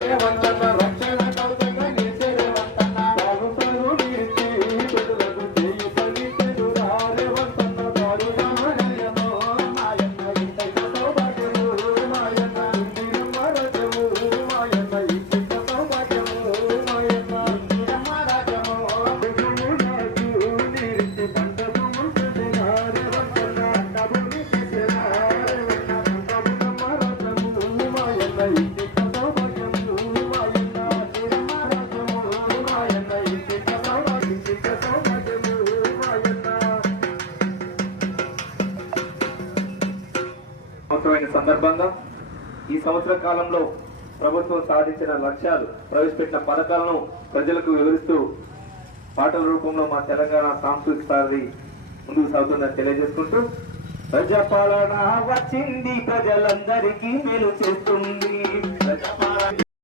ಒಂದನ್ನು అవసరమైన సందర్భంగా ఈ సంవత్సర కాలంలో ప్రభుత్వం సాధించిన లక్ష్యాలు ప్రవేశపెట్టిన పథకాలను ప్రజలకు వివరిస్తూ పాటల రూపంలో మా తెలంగాణ సాంస్కృతిక సారి ముందుకు సాగుతుందని తెలియజేసుకుంటూ ప్రజాపాలన వచ్చింది ప్రజలందరికీ మేలు చేస్తుంది.